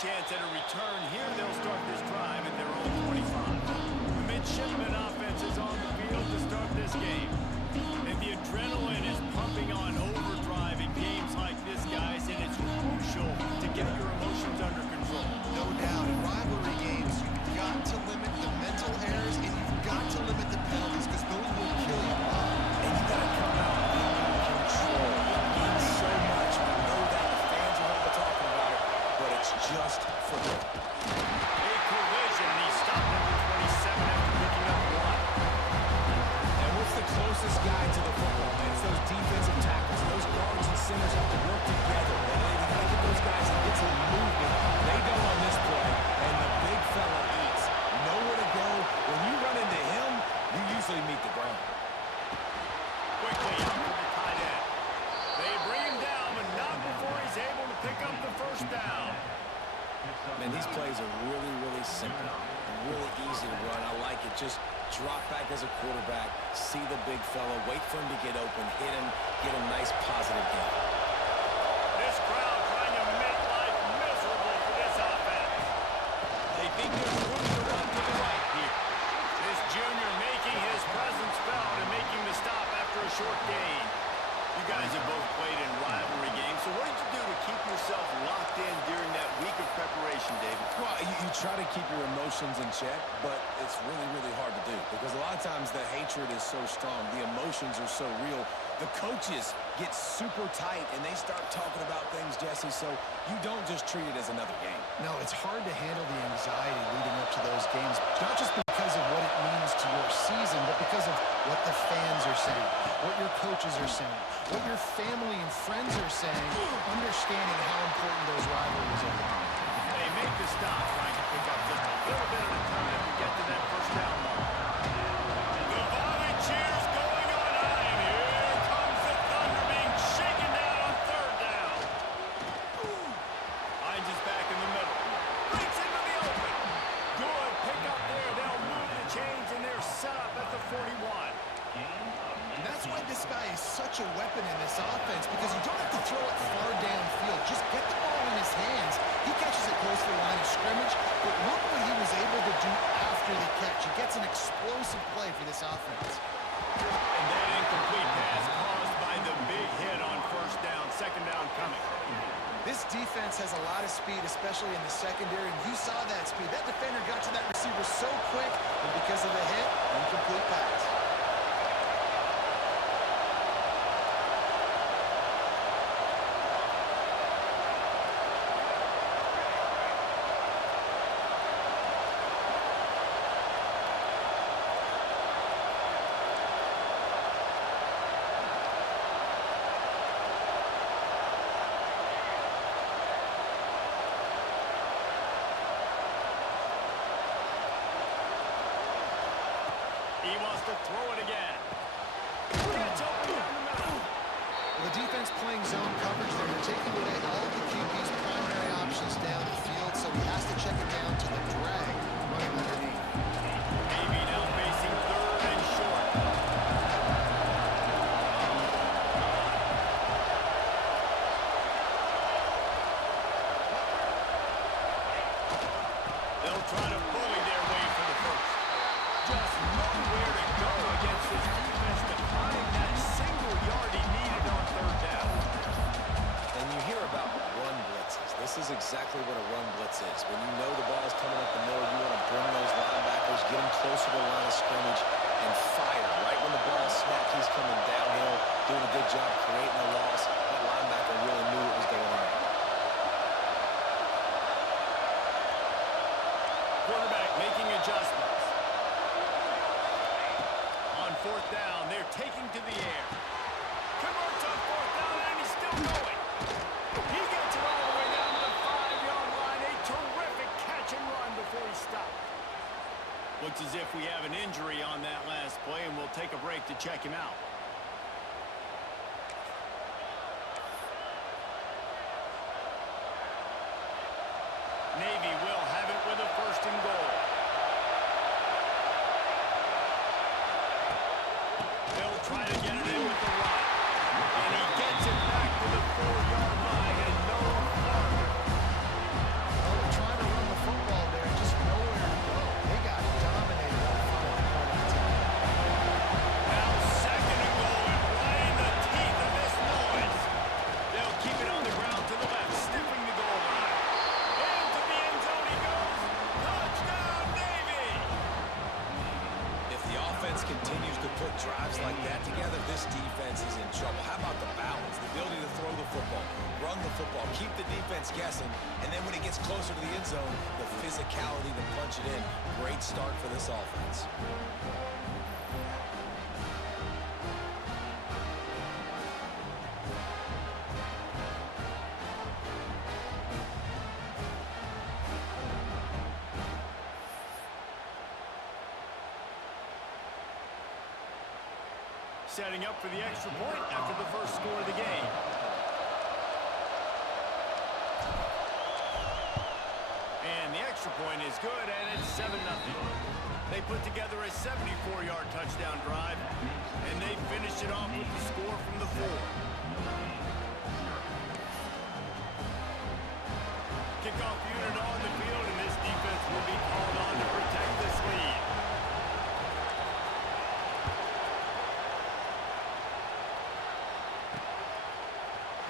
Chance at a return here. They'll start this drive at their own 25. The midshipman offense is on the field to start this game. And the adrenaline is pumping on overdrive in games like this, guys, and it's crucial to get your emotions under control. No doubt. In rivalry games, you've got to limit the mental errors and you've got to limit the penalties because those will kill you. And you got to come out in control. It means so much. We know that the fans are what we're talking about it, but it's just for them. A collision, and he stopped number 27 after picking up one. And what's the closest guy to the football, man? It's those defensive tackles. Those guards and centers have to work together. You got to get those guys to get some movement. They don't on this play, and the big fella eats. Nowhere to go. When you run into him, you usually meet the ground. Quickly out to the tight end. They bring him down, but not before he's able to pick up the first down. Man, these plays are really, really simple and really easy to run. I like it. Just drop back as a quarterback, see the big fella, wait for him to get open, hit him, get a nice positive gain. This crowd trying to make life miserable for this offense. They think there's room to run to the right here. This junior making his presence felt and making the stop after a short gain. You guys have both played in rivalry games, so what did you do to keep yourself locked in during that week of preparation, David? Well, you try to keep your emotions in check, but it's really, really hard to do because a lot of times the hatred is so strong. The emotions are so real. The coaches get super tight, and they start talking about things, Jesse, so you don't just treat it as another game. No, it's hard to handle the anxiety leading up to those games, not just because of what it means to your season, but because of what the fans are saying, what your coaches are saying, what your family and friends are saying, understanding how important those rivalries are. They make the stop, trying to pick up just a little bit at a time to get to that first down mark. The Volley cheers going on high, and here comes the Thunder being shaken down on third down. Hines is back in the middle. Breaks into the open. Good pick up there. They'll move the chains, and they're set up at the 41. And that's why this guy is such a weapon in this offense, because you don't have to throw it far downfield. Just get the ball in his hands. He catches it close to the line of scrimmage, but look what he was able to do after the catch. He gets an explosive play for this offense. And that incomplete pass caused by the big hit on first down. Second down coming. This defense has a lot of speed, especially in the secondary, and you saw that speed. That defender got to that receiver so quick, and because of the hit, incomplete pass. He wants to throw it again. Gets open down the middle. defense playing zone coverage there. They're taking away all of the QB's primary options down the field, so he has to check it down to the drag running underneath. Navy now facing third and short. They'll try to bully their way for the first. Just nowhere to go against this defense to find that single yard he needed on third down. And you hear about run blitzes. This is exactly what a run blitz is. When you know the ball is coming up the middle, you want to bring those linebackers, get them closer to the line of scrimmage, and fire. Right when the ball snapped, he's coming downhill, doing a good job creating a loss. That linebacker really knew what was going on. Quarterback making adjustments. On fourth down, they're taking to the air. Converts on fourth down, and he's still going. He gets it all the way down to the 5-yard line. A terrific catch and run before he stopped. Looks as if we have an injury on that last play, and we'll take a break to check him out. Navy will have it with a first and goal. They'll try to get it in with the run. And he gets it back to the 4-yard line and no farther. Well, they're trying to run the football there, just nowhere to go. They got dominated on the front end of the time. Now second and goal, and right in the teeth of this noise. They'll keep it on the ground to the left, sniffing the goal line. Into the end zone he goes. Touchdown, Navy! If the offense continues to put drives like that together, this defense is in trouble. How about the balance, the ability to throw the football, run the football, keep the defense guessing, and then when it gets closer to the end zone, the physicality to punch it in. Great start for this offense. Setting up for the extra point after the first score of the game. And the extra point is good, and it's 7-0. They put together a 74-yard touchdown drive, and they finished it off with the score from the 4. Kickoff unit on the field, and this defense will be called on to protect this lead.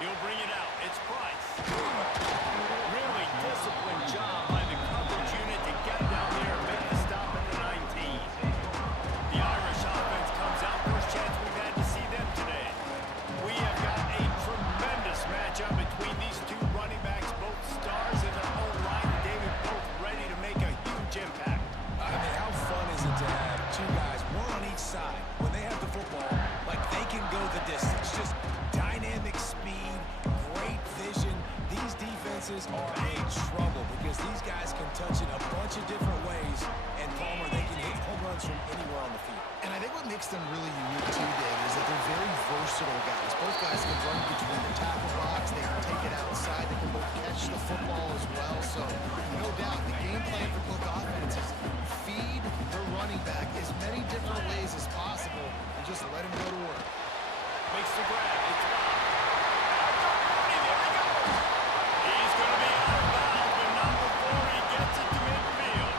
He'll bring it out. It's Price. Really disciplined job by the coverage unit to get down there and make the stop at the 19. The Irish offense comes out. First chance we've had to see them today. We have got a tremendous matchup between these two running backs, both stars in their own right, and David, both ready to make a huge impact. I mean, how fun is it to have two guys, one on each side, when they have the football, like they can go the distance. Just dynamic speed, great vision. These defenses are in trouble because these guys can touch it a bunch of different ways, and Palmer, they can hit home runs from anywhere on the field. And I think what makes them really unique too, Dave, is that they're very versatile guys. Both guys can run between the tackle box, they can take it outside, they can both catch the football as well. So, no doubt, the game plan for both offenses, feed the running back as many different ways as possible and just let him go to work. Makes the grab. It's Bob. There we go. He's going to be out of bounds, but not before he gets it to midfield.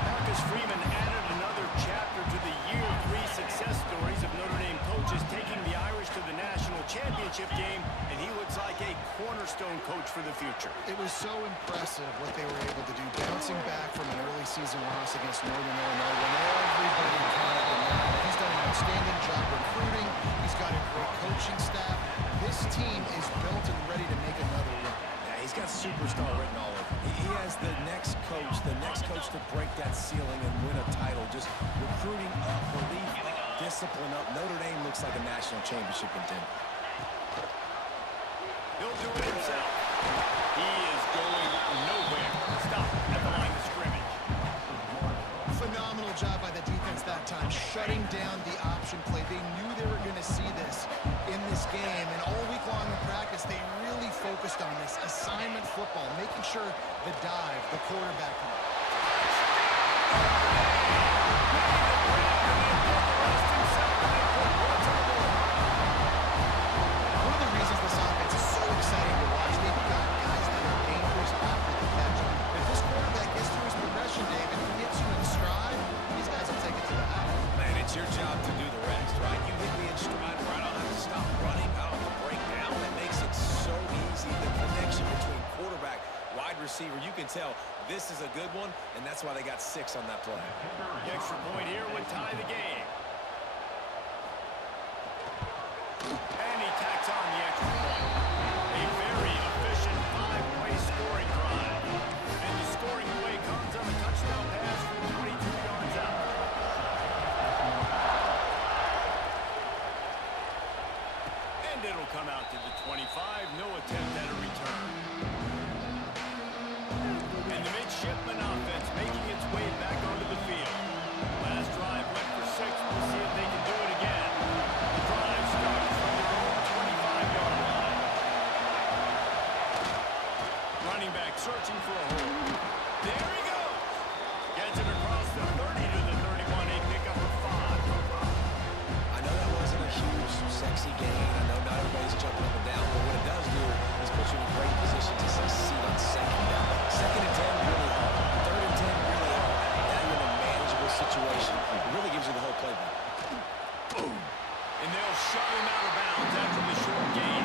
Marcus Freeman added another chapter to the year 3 success stories of Notre Dame coaches, taking the Irish to the national championship game, and he looks like a cornerstone coach for the future. It was so impressive what they were able to do, bouncing back from an early season loss against Northern Illinois when everybody counted them out. He's done an outstanding job recruiting. He's got a great coaching staff. This team is built and ready to make another run. Yeah, he's got superstar written all over. He has the next coach to break that ceiling and win a title. Just recruiting up, belief up, discipline up. Notre Dame looks like a national championship contender. He'll do it himself. He is going nowhere. Stop at the line of scrimmage. Phenomenal job by the defense that time, shutting down the option play. They knew they were going to see this in this game, and pressure the dive, the quarterback can. One of the reasons this offense is so exciting to watch, they've got guys that are dangerous after the catch. If this quarterback gets through his progression, David, he hits you in stride, these guys will take it to the house. Man, it's your job to do the rest, right? You hit me in stride where I don't have to stop running. I don't have to break down. That makes it so easy. The connection between quarterback, wide receiver, you can tell this is a good one, and that's why they got 6 on that play. The extra point here would tie the game. And he tacks on the extra point. A very efficient 5-play scoring drive. And the scoring play comes on a touchdown pass from 22 yards out. And it'll come out to the 25. No attempt at a return. And the midshipman offense making its way back onto the field. Last drive went for 6. We'll see if they can do it again. The drive starts from their own 25-yard line. Running back searching for a hole. There he goes. Gets it across the 30 to the 31. A pickup of 5. I know that wasn't a huge, sexy gain. I know not everybody's jumping up and down, but what it does do is put you in a great position to succeed on second down. Second and 10, really hard. Third and 10, really hard. Now you're in a manageable situation. It really gives you the whole playbook. And they'll shut him out of bounds after the short gain.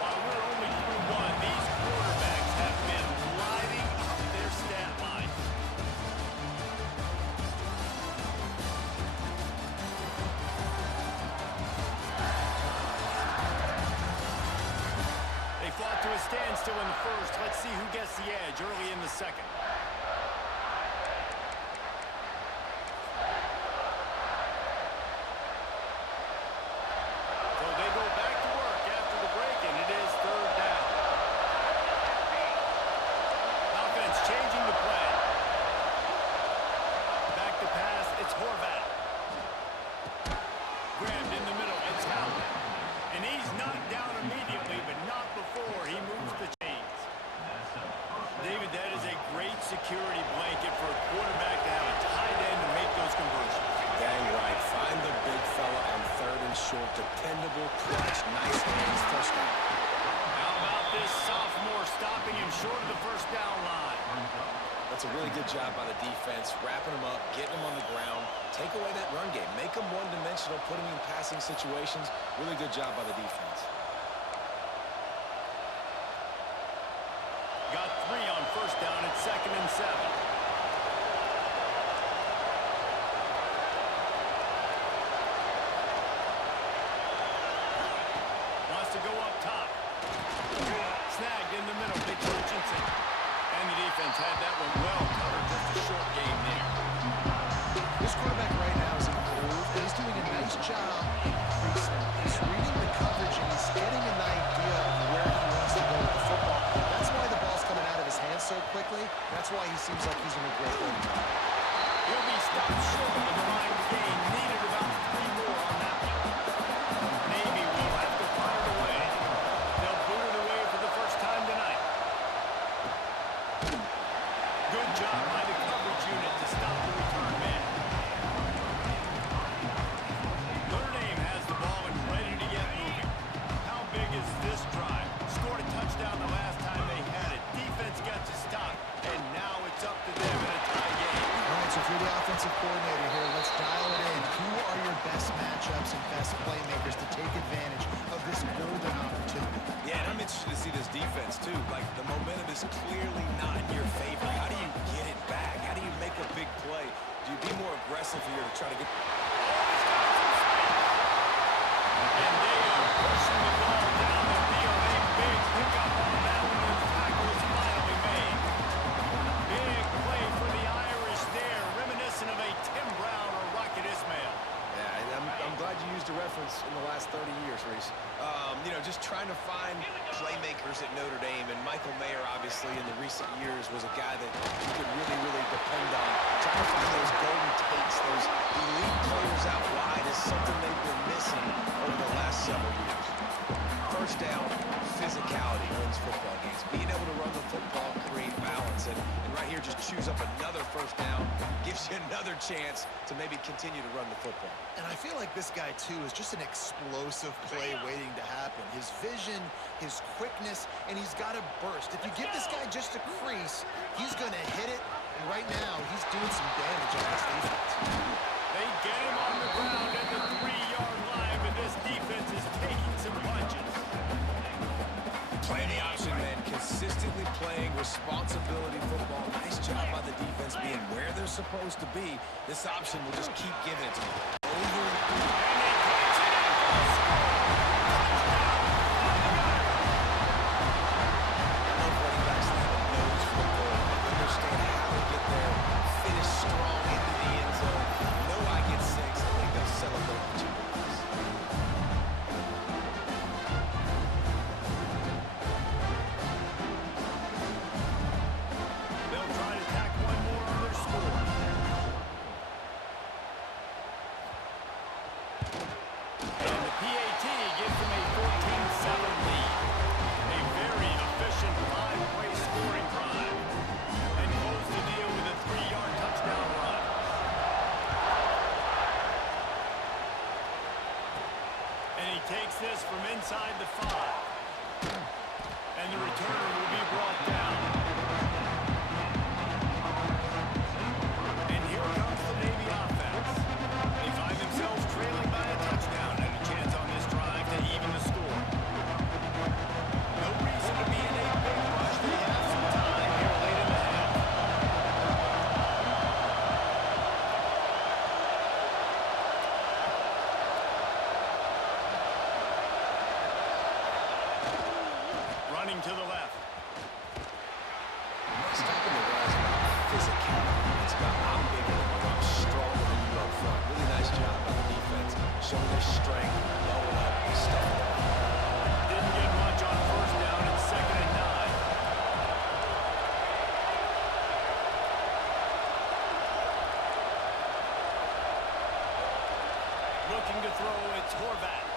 While we're only through one, these quarterbacks have been lighting up their stat line. They fought to a standstill in the first. Let's see who gets the edge early in the second. So they go back to work after the break, and it is third down. Offense changing the play. Back to pass, it's Horvath. Grabbed in the middle, it's Howard. And he's knocked down immediately, but not before he moves the chains. David, that is a great security blanket for a quarterback to have a tight end to make those conversions. Dang right. Find the big fella on third and short. Dependable, clutch, nice hands, first down. How about this sophomore stopping him short of the first down line? That's a really good job by the defense, wrapping them up, getting them on the ground, take away that run game, make them one-dimensional, put them in passing situations. Really good job by the defense. Got 3 on first down at 2nd and 7. Wants to go up top. Snagged in the middle, Mitch Hutchinson. And the defense had that one well covered, just a short game there. This quarterback right now is improved, and he's doing a nice job increasing. He's reading the coverage, and he's getting an idea of where he wants to go with the football. That's why the ball's coming out of his hands so quickly. That's why he seems like he's in a great way. He'll be stopped short of the line of gain. Needed about 3 more on that one. Navy will have to punt it away. They'll boot it away for the first time tonight. Good job by the coverage unit to stop the return man. Notre Dame has the ball and ready to get moving. How big is this drive? Scored a touchdown the last time they had it. Defense got to stop, and now it's up to them in a tie game. All right, so if you're the offensive coordinator here, let's dial it in. Who are your best matchups and best playmakers to take advantage of this golden opportunity? Yeah, and I'm interested to see this defense, too. Like, the momentum is clearly not in your favor. How do you get it back? How do you make a big play? Do you be more aggressive here to try to get... And they are pushing the ball down the field. A big pickup on that one. The tackle is finally made. Big play for the Irish there, reminiscent of a Tim Brown or Rocket Ismail. Yeah, I'm glad you used a reference in the last 30 years, Reese. You know, just trying to find playmakers at Notre Dame, and Michael Mayer obviously obviously, in the recent years, was a guy that you could really depend on. Trying to find those golden takes, those elite players out wide is something they've been missing over the last several years. First down, physicality wins football games. Being able to run the football, create balance, and right here just choose up another first down, gives you another chance to maybe continue to run the football. And I feel like this guy, too, is just an explosive play waiting to happen. His vision, his quickness, and he's got a burst. If you give this guy just a crease, he's going to hit it. And right now, he's doing some damage on this defense. They get him on the ground at the 3-yard line, but this defense is taking some punches. Playing the option, man. Consistently playing responsibility football. Nice job by the defense being where they're supposed to be. This option will just keep giving it to them. Over and over. Takes this from inside the 5. And the returner will be brought down. And here comes the Navy offense. They find themselves trailing by a touchdown and a chance on this drive to even the score. No reason to be in a big rush. They have some time here late in the half. Running to the left. Stopping the run is about physicality. It's about I'm bigger than you, I'm stronger than you up front. Really nice job by the defense, showing their strength, blowing up, stuffing it up. Didn't get much on first down and 2nd and 9. Looking to throw, it's Horvat.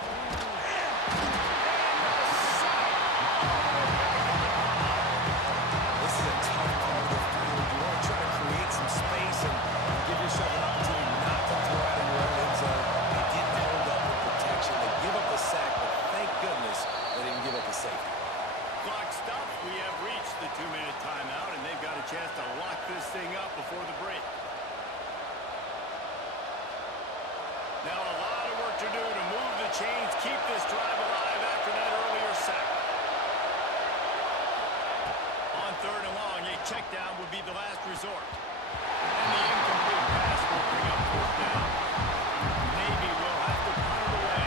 This is a tough part of the field. You want to try to create some space and give yourself an opportunity not to throw out in your own end zone. They didn't hold up with protection. They give up the sack, but thank goodness they didn't give up the safety. Clock stopped. We have reached the 2-minute timeout, and they've got a chance to lock this thing up before the break. Now a lot of work to do to move the chains, keep this drive alive after that earlier sack. On 3rd and long, a check down would be the last resort. And the incomplete pass will bring up 4th down. Navy will have to punt it away.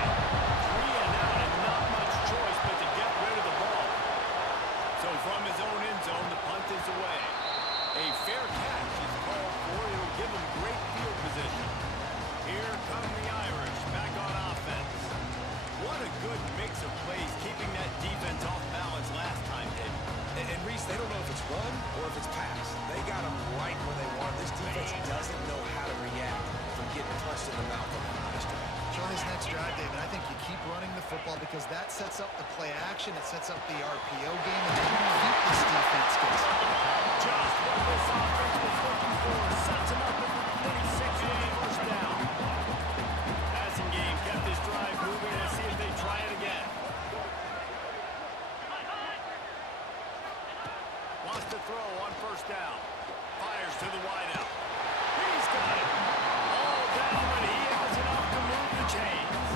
3 and out and not much choice but to get rid of the ball. So from his own end zone, the punt is away. A fair catch is called for. It'll give him great field position. Here come the Irish back on offense. What a good mix of plays, keeping that defense off balance last time, David. And Reese, they don't know if it's run or if it's pass. They got them right where they want. This defense doesn't know how to react from getting punched in the mouth on that last drive. On this next drive, David, I think you keep running the football because that sets up the play action, it sets up the RPO game, and then you keep this defense guessing. Just what this offense was looking for. Sets him up at the 46 on the first down. Passing game kept this drive moving. Let's see if they try it again. Wants to throw on first down. Fires to the wideout. He's got it. All down, but he has enough to move the chains.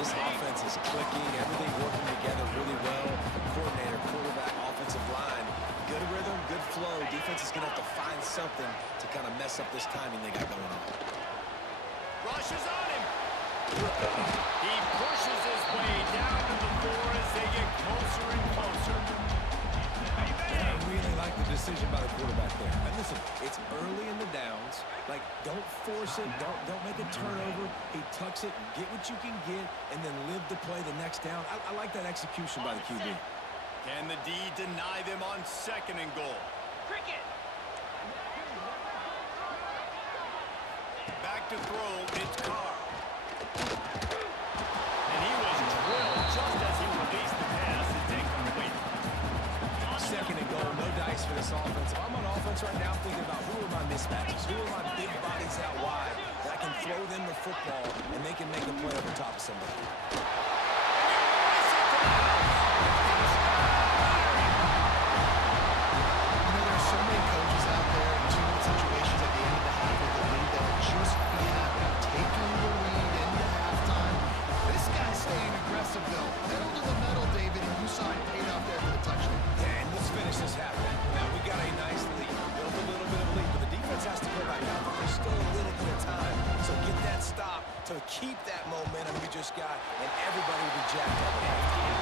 This offense is clicking, everything working together really well. Coordinator, quarterback, offensive line. Good rhythm, good flow. Defense is going to have to find something to kind of mess up this timing they got going on. Rushes on him. He pushes his way down to the 4 as they get closer and closer. And I really like the decision by the quarterback there. And listen, it's early in the downs. Like, don't force it. Don't make a turnover. He tucks it, get what you can get, and then live to play the next down. I like that execution by the QB. Can the D deny them on 2nd and goal? Cricket. Back to throw, it's Carr. And he was drilled just as he released the pass. It's incomplete. 2nd and goal, no dice for this offense. If I'm on offense right now, I'm thinking about who are my mismatches, who are my big bodies out wide that I can throw them the football and they can make a play over top of somebody. There's so many coaches out there in 2-minute situations at the end of the half with the lead that will just be happy taking the lead into halftime. This guy's staying aggressive, though. Pedal to the metal, David, and you saw it paid off there for the touchdown. And let's finish this half, man. Now, we got a nice lead. Built a little bit of lead, but the defense has to go back out. There's still a little bit of time. So get that stop to keep that momentum you just got, and everybody will be jacked up at halftime.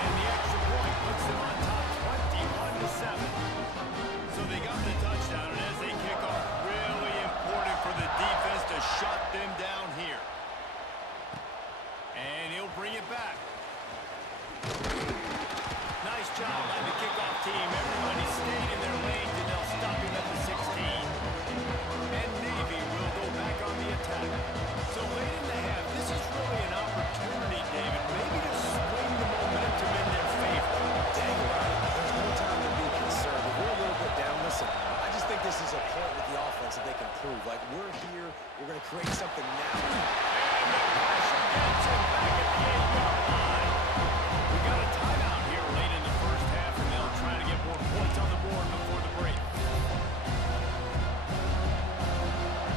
And the extra point puts them on top 21-7. So they got the touchdown, and as they kick off, really important for the defense to shut them down here. And he'll bring it back. Nice job by the kickoff team. Everybody stayed in their lanes, and they'll stop him at the 16. And Navy will go back on the attack. So late in the half, this is really an opportunity, David, maybe to swing the momentum in their favor. Dang right. There's no time to be concerned. If we're a little bit down, listen, I just think this is a point with the offense that they can prove. Like, we're here, we're going to create something now. And the pressure gets him back at the 8-yard line. We got a timeout here late in the first half, and they'll try to get more points on the board before the break.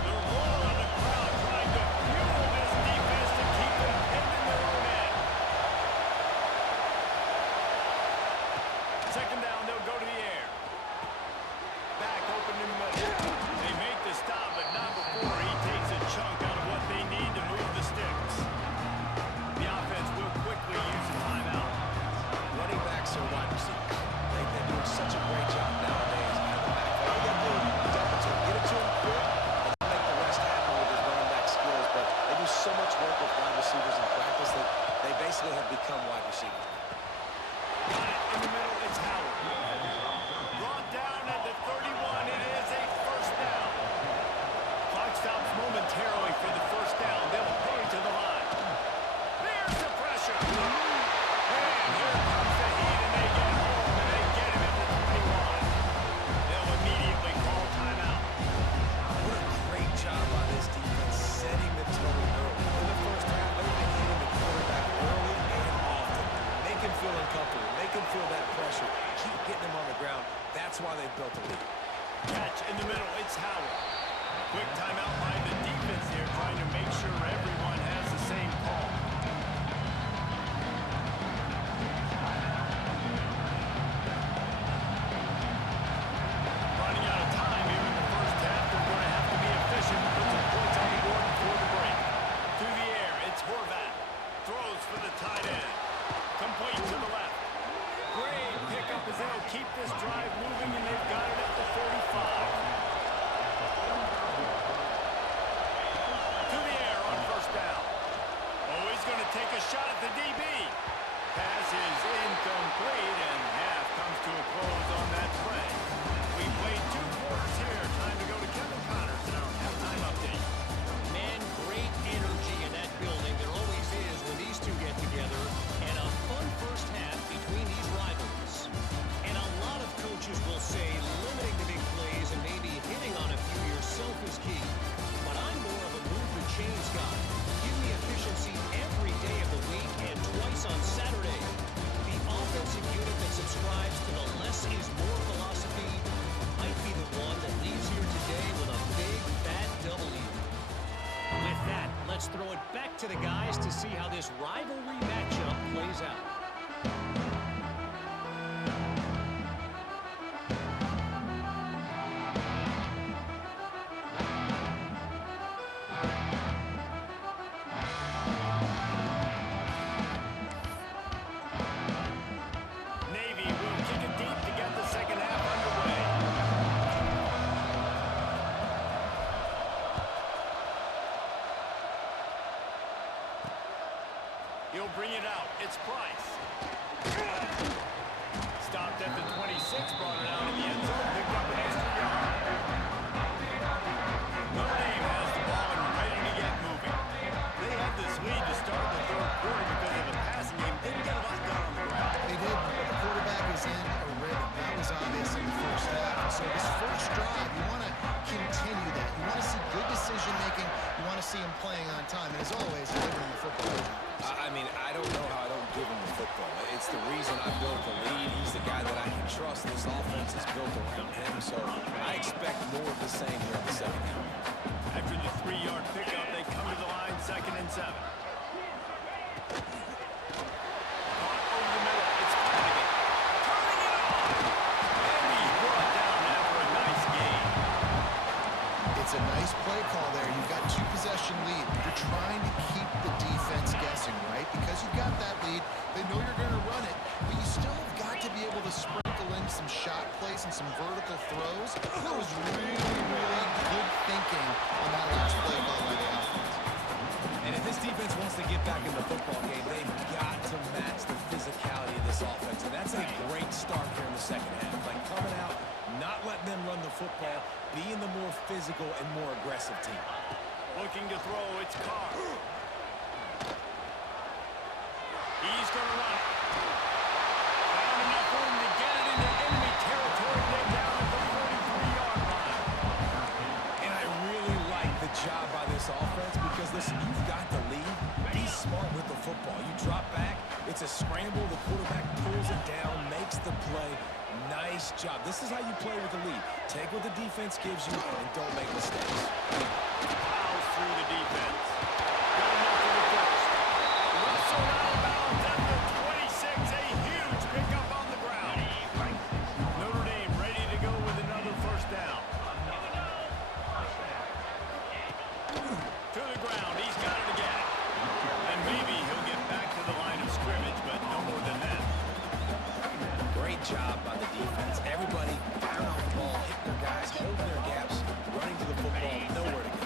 The roar of the crowd trying to fuel this defense to keep them pinned in their own end. 2nd down, they'll go to the air. Back open in the middle. They make the stop, but not before he takes a chunk out of what they need to move the sticks. The offense will quickly use a timeout. Running backs are wide receivers. They're doing such a great job nowadays. Out of the back. All you got to do is dump it to him, get it to him quick, and make the rest happen with his running back skills. But they do so much work with wide receivers in practice that they basically have become wide receivers. Got it in the middle, it's Howard. Brought down at the 31, it is a 1st down. Clock stops momentarily for the 1st down. They'll hurry to the line. There's the pressure. And here comes the heat, and they get home, and they get him at the 21. They'll immediately call timeout. What a great job by this defense setting the tone early. In the first half, they've been hitting the quarterback early and often. Make him feel uncomfortable. Make him feel that pressure. Keep getting him on the ground. That's why they've built a lead. Catch in the middle, it's Howard. Quick timeout by the defense here, trying to make sure everyone has the same call. Running out of time here in the first half. They're going to have to be efficient to put some points on the board before the break. Through the air, it's Horvath. Throws for the tight end. Complete to the left. Great pickup as they'll keep this drive moving, and they've got it at the 45. To the air on 1st down. Oh, he's going to take a shot at the DB. Pass is incomplete, and half comes to a close on that play. We played 2 quarters here. Time to go to Kevin Connors in our halftime update. Man, great energy in that building. There always is when these two get together. And a fun first half between these rivalries. And a lot of coaches will say limiting the big plays and maybe hitting on a few yourself is key. But I'm more of a move the chains guy. Give me efficiency every day of the week and twice on Saturday. The offensive unit that subscribes to the less is more philosophy might be the one that leaves here today with a big fat W. With that, let's throw it back to the guys to see how this rivalry matchup plays out. Navy will kick it deep to get the 2nd half underway. He'll bring it out. It's Price. This offense is built around him, so I expect more of the same here in the second half. After the 3-yard pickup, they come to the line, 2nd and 7. Caught over the middle. It's Flanagan. Turning it on. And he's brought down after a nice gain. It's a nice play call there. You've got 2-possession lead. You're trying to keep the defense guessing, right? Because you've got that lead, they know you're going to run it, but you still have got to be able to sprinkle in some shot plays and some vertical throws. That was really, really good thinking on that last play call by the offense. And if this defense wants to get back in the football game, they've got to match the physicality of this offense. And that's a great start here in the second half. Like coming out, not letting them run the football, being the more physical and more aggressive team. Looking to throw, it's Carr. He's going to run. Found enough room to get it into enemy territory. They're down at the 43-yard line. And I really like the job by this offense because, listen, you've got the lead. Be smart with the football. You drop back, it's a scramble. The quarterback pulls it down, makes the play. Nice job. This is how you play with the lead. Take what the defense gives you and don't make mistakes. Fouls through the defense. Got enough for the first. Russell out of bounds at the 26. A huge pickup on the ground. Notre Dame ready to go with another first down. To the ground. He's got it again. And maybe he'll get back to the line of scrimmage, but no more than that. Great job by the defense. Everybody firing off the ball, hitting their guys, holding their gaps, running to the football, nowhere to go.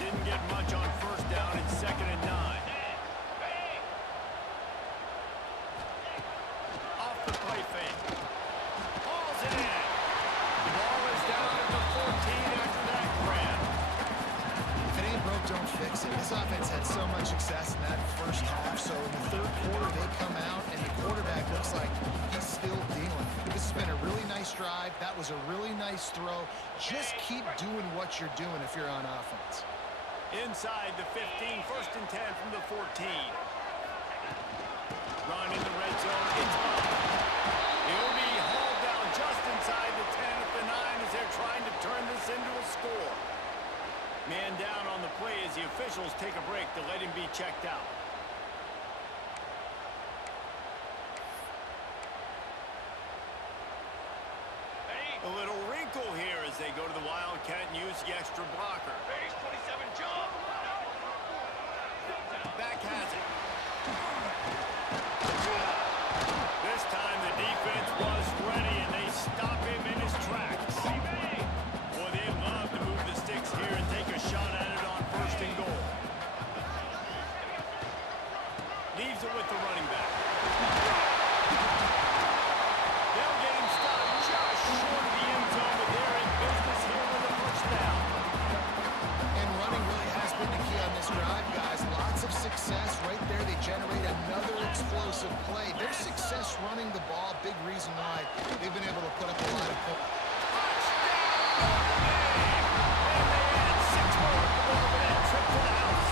Didn't get much on first down in 2nd and 9. Off the play fake. Hauls it in. The ball is down at the 14 after that grab. If it ain't broke, don't fix it. This offense had so much success in that first half, so in the third quarter they come out and the quarterback looks like he's still dealing. This has been a really nice drive. That was a really nice throw. Just keep doing what you're doing if you're on offense. Inside the 15, 1st and 10 from the 14. Run in the red zone. It's up. He'll be hauled down just inside the 10 at the 9 as they're trying to turn this into a score. Man down on the play as the officials take a break to let him be checked out. A little wrinkle here as they go to the Wildcat and use the extra blocker. Base 27 jump. Back has it. This time the defense was ready and they stop him in his tracks. Boy, they love to move the sticks here and take a shot at it on 1st and goal. Leaves it with the running back. They'll get him stopped just short of the end zone, but they're in business here with a first down. And running really has been the key on this drive, guys. Lots of success right there. They generate another explosive play. Their success running the ball, big reason why they've been able to put up a lot of points. And they add 6 more to go over that trip to the house.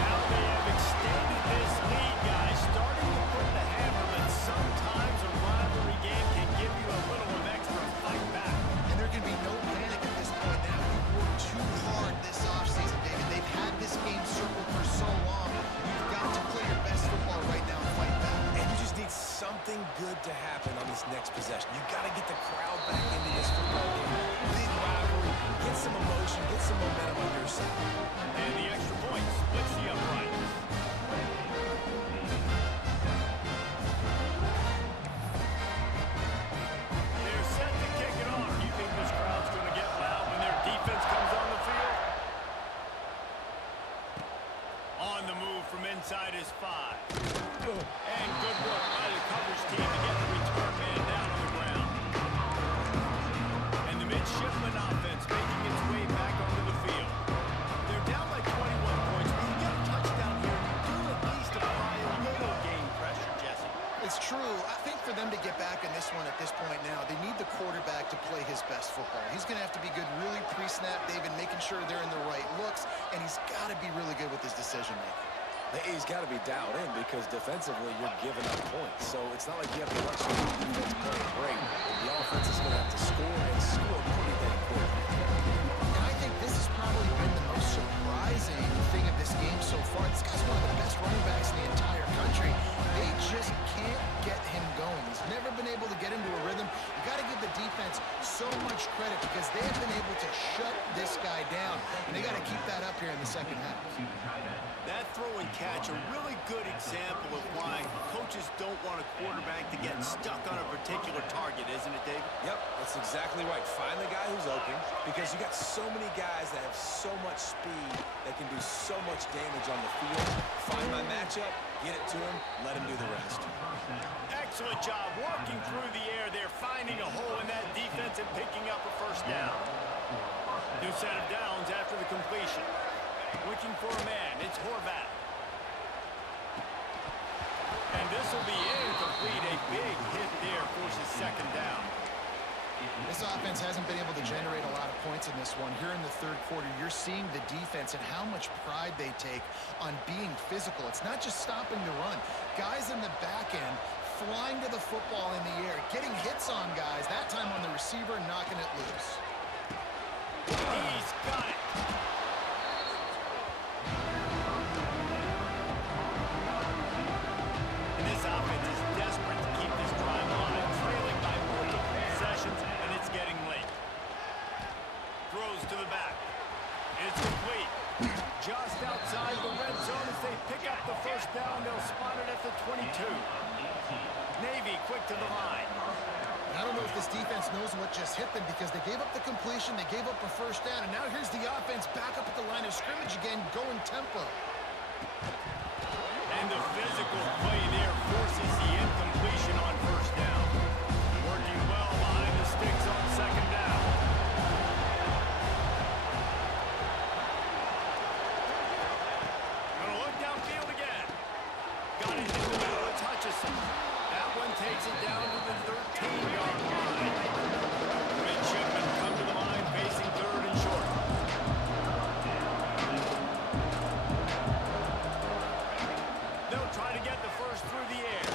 Now they have extended this lead, guys, starting to put the hammer that sometimes a rivalry game can give you a little of extra fight back. And there can be no panic at this point now. You've worked too hard this offseason, David. They've had this game circled for so long. You've got to play your best football right now and fight back. And you just need something good to happen on this next possession. You got to get the crowd back into this football game. Big rivalry, get some emotion, get some momentum on your side. And the extra point splits the uprights. They're set to kick it off. You think this crowd's going to get loud when their defense comes on the field? On the move from inside his 5. And good work by the coverage team to get the return man down on the ground. And the midshipman offense making its way back onto the field. They're down by 21 points. When you get a touchdown here, you do at least apply a little game pressure, Jesse. It's true. I think for them to get back in this one at this point now, they need the quarterback to play his best football. He's going to have to be good really pre-snap, David, making sure they're in the right looks, and he's got to be really good with his decision-making. He's got to be dialed in because defensively you're giving up points. So it's not like you have the luxury of the defense playing great. The offense is going to have to score and score pretty damn quick. And I think this has probably been the most surprising thing of this game so far. This guy's one of the best running backs in the entire country. They just can't get him going. He's never been able to get into a rhythm. You got to give the defense so much credit because they have been able to shut this guy down. And they got to keep that up here in the second half. That throw and catch, a really good example of why coaches don't want a quarterback to get stuck on a particular target, isn't it, David? Yep, that's exactly right. Find the guy who's open because you got so many guys that have so much speed that can do so much damage on the field. Find my matchup, get it to him, let him do the rest. Excellent job walking through the air there, finding a hole in that defense and picking up a first down. New set of downs after the completion. Looking for a man, it's Horvath. And this will be incomplete. A big hit there forces second down. This offense hasn't been able to generate a lot of points in this one. Here in the third quarter, you're seeing the defense and how much pride they take on being physical. It's not just stopping the run. Guys in the back end flying to the football in the air, getting hits on guys, that time on the receiver, knocking it loose. He's got it. And this offense is desperate to keep this drive alive, trailing by multiple possessions, and it's getting late. Throws to the back. It's complete. Just outside the red zone as they pick up the first down. They'll spot it at the 22. Navy quick to the line. I don't know if this defense knows what just hit them because they gave up the completion, they gave up a first down, and now here's the offense back up at the line of scrimmage again, going tempo. And the physical play there forces the incompletion on first down. Working well behind the sticks on second down. Gonna look downfield again. Got it in the middle of Hutchinson. That one takes it down to the 13-yard line. Midshipmen come to the line facing third and short. They'll try to get the first through the air.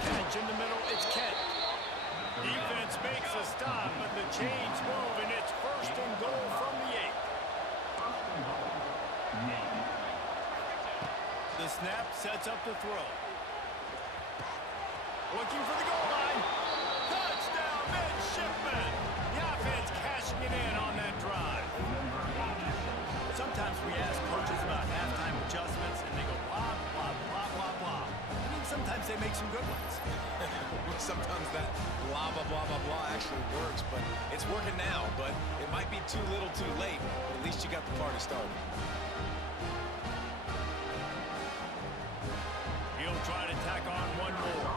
Catch in the middle, it's Kent. Defense makes a stop, but the chains move, and it's first and goal from the 8. The snap sets up the throw. Looking for the goal line. Touchdown, Midshipmen. The offense cashing it in on that drive. Sometimes we ask coaches about halftime adjustments, and they go blah, blah, blah, blah, blah. I mean, sometimes they make some good ones. Sometimes that blah, blah, blah, blah, blah actually works, but it's working now. But it might be too little too late, but at least you got the party started. He'll try to tack on one more.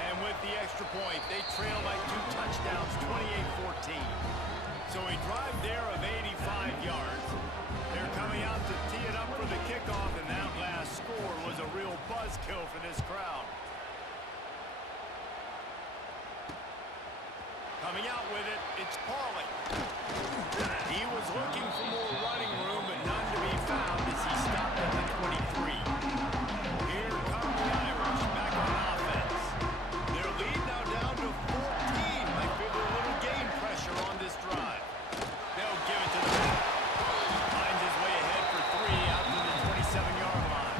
And with the extra point, they trail by 2 touchdowns, 28-14. So a drive there of 85 yards. They're coming out to tee it up for the kickoff, and that last score was a real buzzkill for this crowd. Coming out with it, it's Pauly. He was looking for more running room, but none to be found as he stopped at the 23. Here come the Irish back on offense. Their lead now down to 14. Might be a little game pressure on this drive. They'll give it to the back. Finds his way ahead for 3 out to the 27-yard line.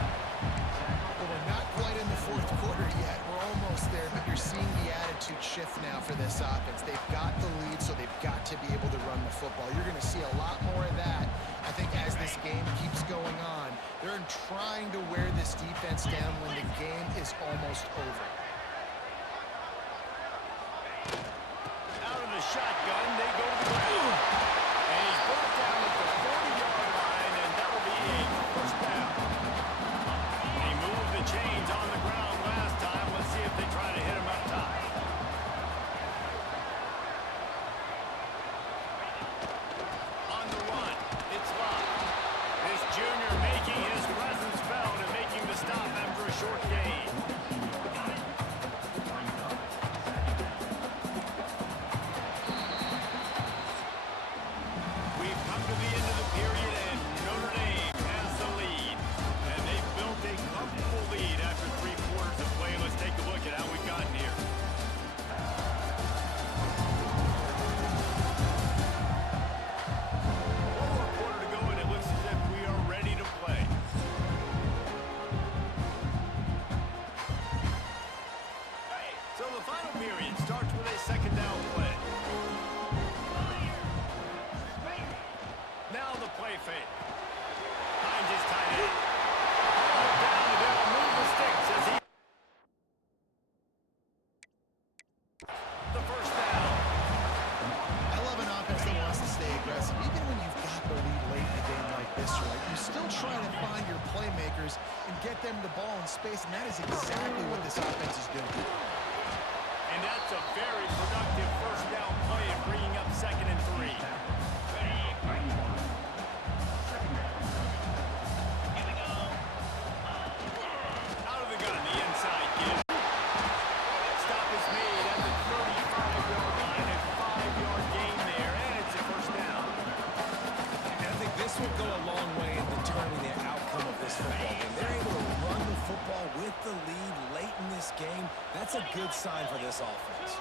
Well, we're not quite in the fourth quarter yet. We're almost there, but you're seeing the attitude shift now for this offense. They've got the lead, so they've got to be able to run the football. You're going to see a lot more of that, I think, as this game keeps going on. They're trying to wear this defense down when the game is almost over. Out of the shotgun, they go to the ground. And he's brought down at the 40-yard line, and that will be a first down. He moved the chains on the ground last time. Let's see if they try to hit him up top. On the run, it's Lott. This junior making his presence felt and making the stop after a short gain. aggressive. Even when you've got the lead late in a game like this, right, you still try to find your playmakers and get them the ball in space, and that is exactly what this offense is doing. And that's a very productive first down play and bringing up 2nd and 3. Out of the gun, the inside give. Stop is made at the 35-yard line, a 5-yard gain there, and it's a first down. And I think this will go a long way in determining the outcome of this football game. They're able to run the football with the lead late in this game. That's a good sign for this offense.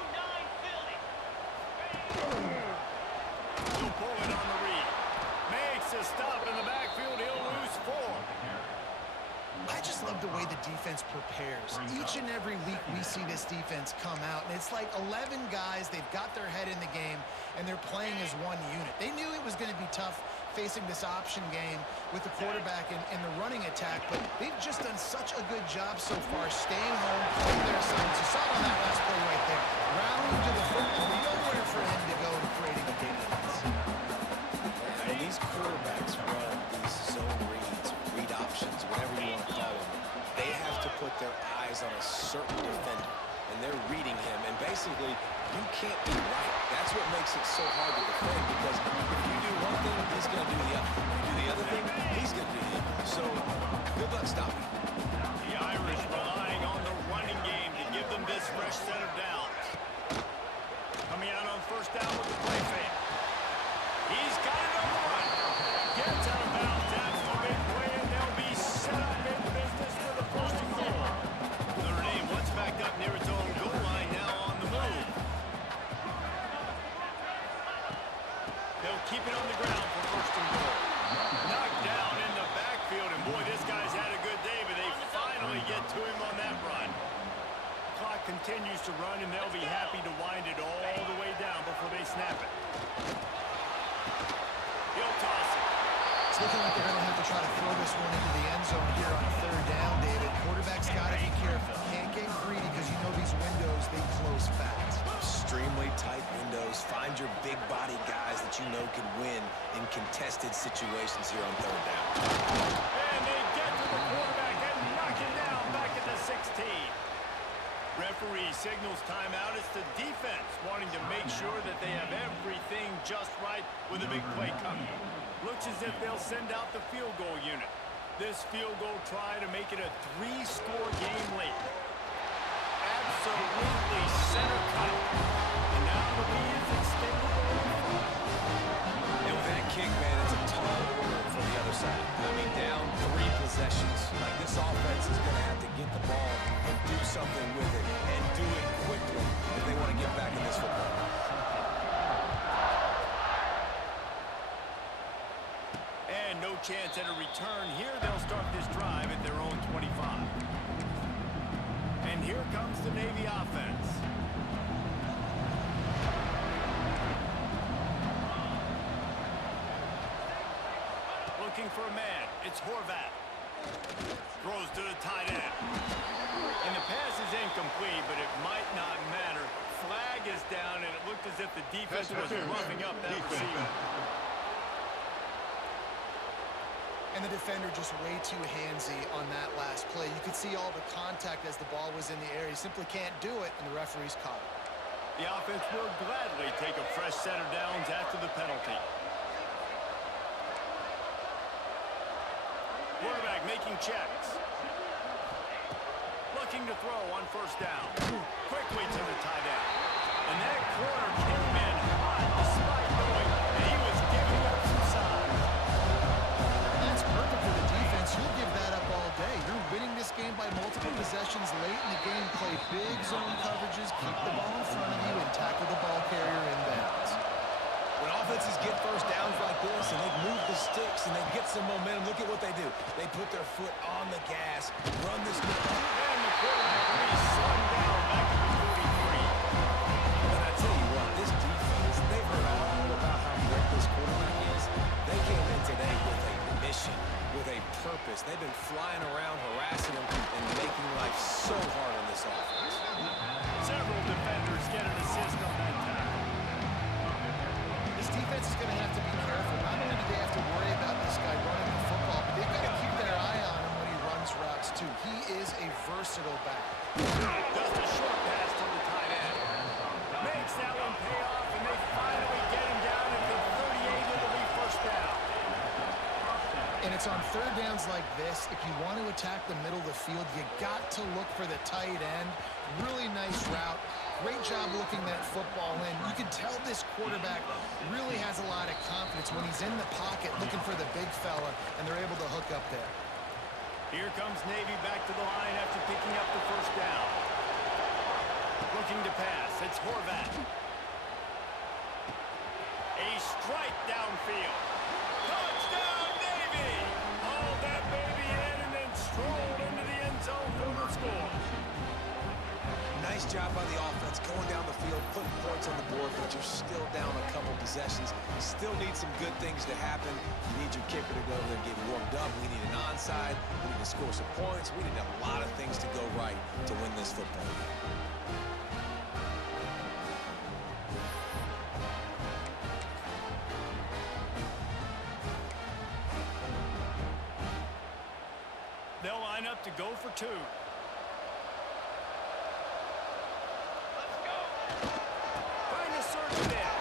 Pulling on the read. Makes a stop in the backfield. He'll lose 4. I just love the way the defense prepares. Each and every week we see this defense come out, and it's like 11 guys, they've got their head in the game, and they're playing as one unit. They knew it was going to be tough facing this option game with the quarterback in the running attack, but they've just done such a good job so far staying home, playing their assignments. You saw it on that last play right there. Rallying to the football, nowhere for him to go and creating a big difference. When these quarterbacks run these zone reads, read options, whatever you want to call them, they have to put their eyes on a certain defender, and they're reading him, and basically, you can't be right. That's what makes it so hard to defend, because if you do one thing, he's going to do the other. If you do the other thing, he's going to do the other. So, good luck stopping. The Irish relying on the running game to give them this fresh set of downs. Coming out on first down with the play fake. He's got it on the run. Gets out of bounds after the big play, and they'll be set up in business with a first and goal. Notre Dame once backed up near its own goal line, now on the move. They'll keep it on the ground for first and goal. Knocked down in the backfield, and boy, this guy's had a good day, but they finally get to him on that run. Clock continues to run, and they'll be happy to wind it all the way down before they snap it. He'll toss it. It's looking like they're going to have to try to throw this one into the end zone here on 3rd down, David. Quarterback's got to be careful. Can't get greedy because you know these windows, they close fast. Extremely tight windows. Find your big body guys that you know can win in contested situations here on 3rd down. And they get to the quarterback and knock him down back at the 16. Referee signals timeout. It's the defense wanting to make sure that they have everything just right with a big play coming. Looks as if they'll send out the field goal unit. This field goal try to make it a 3-score game late. Absolutely center cut. And now the lead is extended. And with that kick, man, it's a tall order for the other side. I mean, down 3 possessions. Like, this offense is going to have to get the ball and do something with it, and do it quickly if they want to get back in this football. And no chance at a return here. They'll start this drive at their own 25. And here comes the Navy offense. Looking for a man. It's Horvath. Throws to the tight end. And the pass is incomplete, but it might not matter. Flag is down, and it looked as if the defense was roughing up that receiver. And the defender just way too handsy on that last play. You could see all the contact as the ball was in the air. He simply can't do it, and the referee's caught it. The offense will gladly take a fresh set of downs after the penalty. Quarterback making checks. Looking to throw on first down. Quickly to the tight end. And that corner came in hot despite knowing that he was giving up some size. And that's perfect for the defense. You'll give that up all day. You're winning this game by multiple possessions late in the game. Play big zone coverages, keep the ball in front of you, and tackle the ball carrier inbounds. When offenses get first downs like this and they move the sticks and they get some momentum, look at what they do. They put their foot on the gas, run this game. And the quarterback will be slung down back to the 43. But I tell you what, this defense, they've heard all about how great this quarterback is. They came in today with a mission, with a purpose. They've been flying around, harassing them, and making life so hard on this offense. Several defenders get an assist on that tackle. This defense is going to have to be versatile back. Just a short pass to the tight end. Makes that one pay off, and they finally get him down at the 38. It'll be first down. And it's on third downs like this, if you want to attack the middle of the field, you got to look for the tight end. Really nice route. Great job looking that football in. You can tell this quarterback really has a lot of confidence when he's in the pocket looking for the big fella, and they're able to hook up there. Here comes Navy back to the line after picking up the first down. Looking to pass. It's Horvath. A strike downfield. Touchdown, Navy! Hauled that baby in and then strolled into the end zone for the score. Nice job by the offense going down the field, putting points on the board, but you're still down a couple possessions. You still need some good things to happen. You need your kicker to go over there and get warmed up. We need an onside. We need to score some points. We need a lot of things to go right to win this football game. They'll line up to go for two. Trying to surge it in.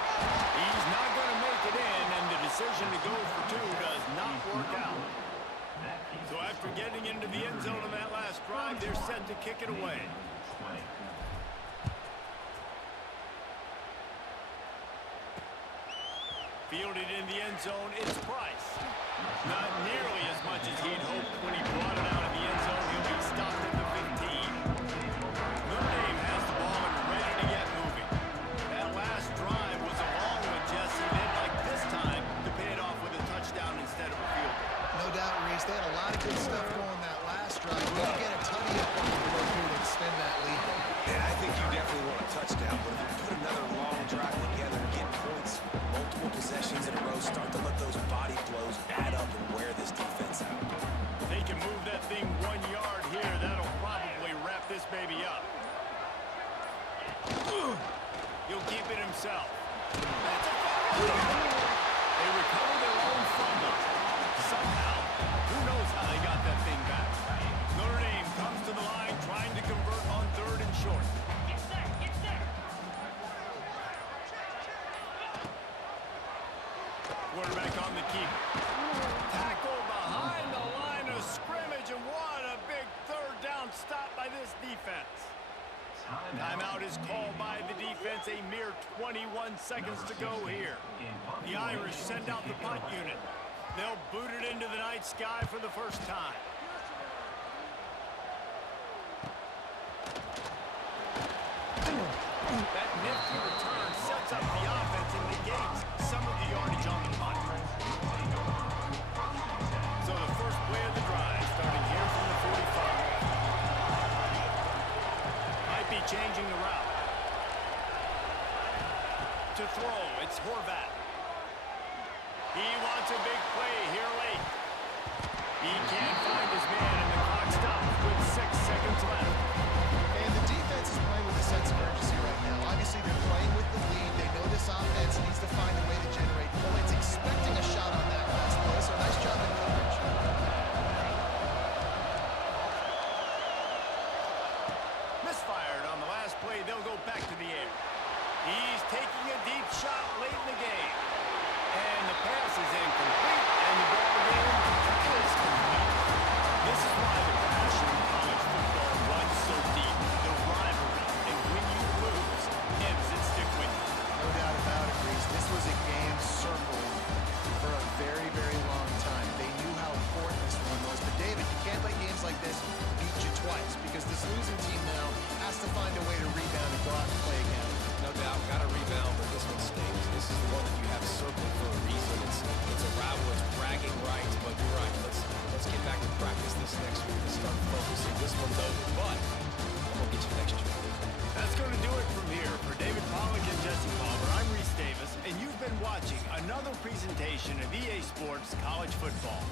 He's not going to make it in, and the decision to go for two does not work out. So after getting into the end zone on that last drive, they're set to kick it away. Fielded in the end zone, it's Price. Not nearly as much as he'd hoped when he brought it out of the end zone. He'll be stopped at the 15. Notre Dame has the ball and ready to get moving. That last drive was a long one, Jesse. They'd like this time to pay it off with a touchdown instead of a field goal. No doubt, Reese. They had a lot of good stuff going that last drive. They'll get a tutty up on the board here to extend that lead. And I think you definitely want a touchdown, but if you put another long drive together and get points, multiple possessions in a row, start to let those body blows add up and wear this defense out. If they can move that thing 1 yard here, that'll probably wrap this baby up. He'll keep it himself. That's a fumble. They recover their own fumble. Somehow, who knows how they got that thing back. Notre Dame comes to the line trying to convert on third and short. Quarterback on the keeper. Tackle behind the line of scrimmage, and what a big third down stop by this defense. Timeout is called by the defense. A mere 21 seconds to go here. The Irish send out the punt unit. They'll boot it into the night sky for the first time. That nifty return sets up the offense and negates some of the yardage on the punt. So the first play of the drive, starting here from the 45. Might be changing the route. To throw, it's Horvath. He wants a big play here late. He can't find his man, and the clock stops with 6 seconds left. And the defense is playing with a sense of urgency right now. Obviously, they're playing with the lead. They know this offense needs to find a way to generate points, expecting a shot on that last play. So nice job in coverage. Misfired on the last play. They'll go back to the air. He's taking a deep shot late in the game. And the pass is incomplete, and the ball game is complete. This is why the passion in college football runs so deep. The rivalry, and when you lose, it doesn't stick with you. No doubt about it, Reese. This was a game circled for a very, very long time. They knew how important this one was. But, David, you can't let games like this beat you twice, because this losing team now has to find a way to rebound and go out and play again. No doubt, got to rebound, but this one stings. This is the one that you have circled for a reason. It's a rival, it's bragging rights, but you're right. Let's get back to practice this next week and start focusing. This one's over, but I'm going to get you next year. That's going to do it from here. For David Pollack and Jesse Palmer, I'm Reese Davis, and you've been watching another presentation of EA Sports College Football.